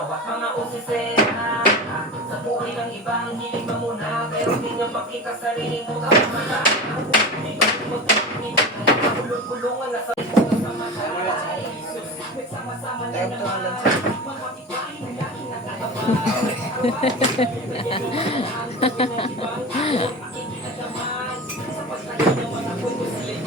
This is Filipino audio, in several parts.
usisero at mga usisera. Sa buhay ng ibang hiling ka muna, pero di nyo makita sarili mo tapos mata. Kulong-kulungan na sa ito sa mata. Sama-sama na naman. Magpapitay na lagi nagkakabay. Sa pagkain ng mga kwento sila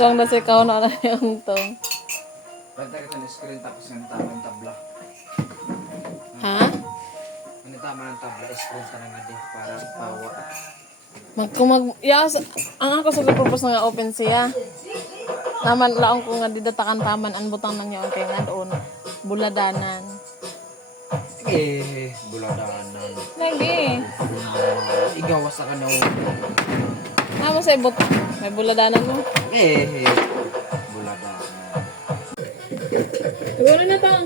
aswang na si ikaw na yung tong. Pwede ka ng screen tapos yung tama ng tabla. Ha? Ano tama ng tabla, screen ka na nga din para pawa. Ang ako sa propose nga open siya. Naman laong ko nga didatakan paman ang butang nang yaon kay nga doon. Buladanan. Sige, buladanan. Lagi. Igawas na ka na Namo sa ibot. May buladanan mo. buladanan. Siguro na tang.